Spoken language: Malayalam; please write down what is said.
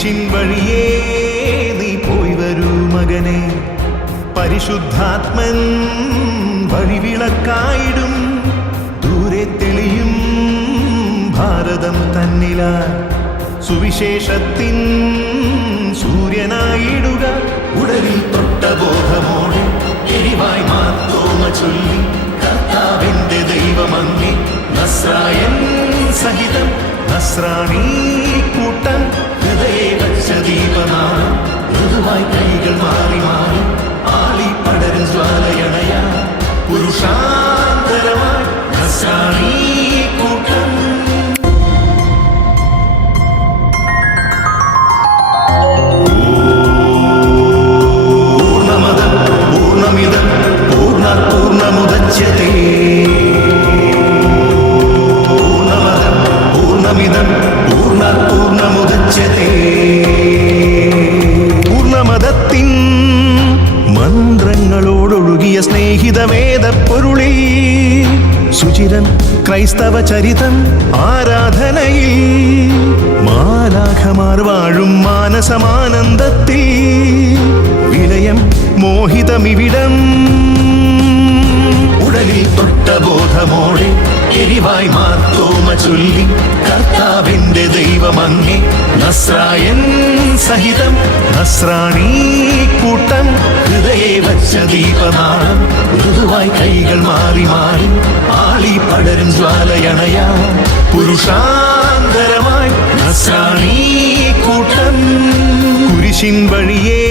കുരിശിൻ വഴിയേ നീ പോയി വരൂ മകനെ, പരിശുദ്ധാത്മൻ വഴിവിളക്കായിടും. ദൂരെ തെളിയും ഭാരതം തന്നിലാ, സുവിശേഷത്തിൻ സൂര്യനായിടുക. ഉടലിൽ തൊട്ട ബോധമോടെ എരിവായി മാർത്തോമ ചൊല്ലി, കർത്താവിന്റെ ദൈവമങ്ങി നസ്രായൻ സഹിതം നസ്രാണി കൂട്ടം. ഹൃദയെ വച്ച ദീപമാണ് മൃദുവായി കൈകൾ മാറി മാറി ആളി പടരും ജ്വാലയണയാ പുരുഷാന്തരമായി നസ്രാണി കൂട്ടം. പൂർണ്ണമദം പൂർണ്ണമിദം പൂർണ്ണാത് പൂർണ്ണമുദച്യതേ. പൂർണ്ണമദം പൂർണ്ണമിദം പൂർണ്ണാത് പൂർണ്ണമുദച്യതേ. പൂർണ്ണമദത്തിൻ മന്ത്രങ്ങളോടൊഴുകിയ സ്നേഹിതവേദ പൊരുളിൽ സുചിരൻ ക്രൈസ്തവ ചരിതം ആരാധനയിൽ. മാലാഖമാർ വാഴും മാനസമാനന്ദത്തിൽ വിലയം മോഹിതമിവിടം. ഉടലിൽ തൊട്ട ബോധമോടെ എരിവായി മാർത്തോമ ചൊല്ലി, കർത്താവിന്റെ ദൈവമങ്ങെ നസ്രായൻ സഹിതം നസ്രാണി കൂട്ടം. ഹൃദയെ വച്ച ദീപനാളം മൃദുവായി കൈകൾ മാറി മാറി ആളി പടരും ജ്വാലയണയാ പുരുഷാന്തരമായി നസ്രാണി കൂട്ടം. കുരിശിൻ വഴിയേ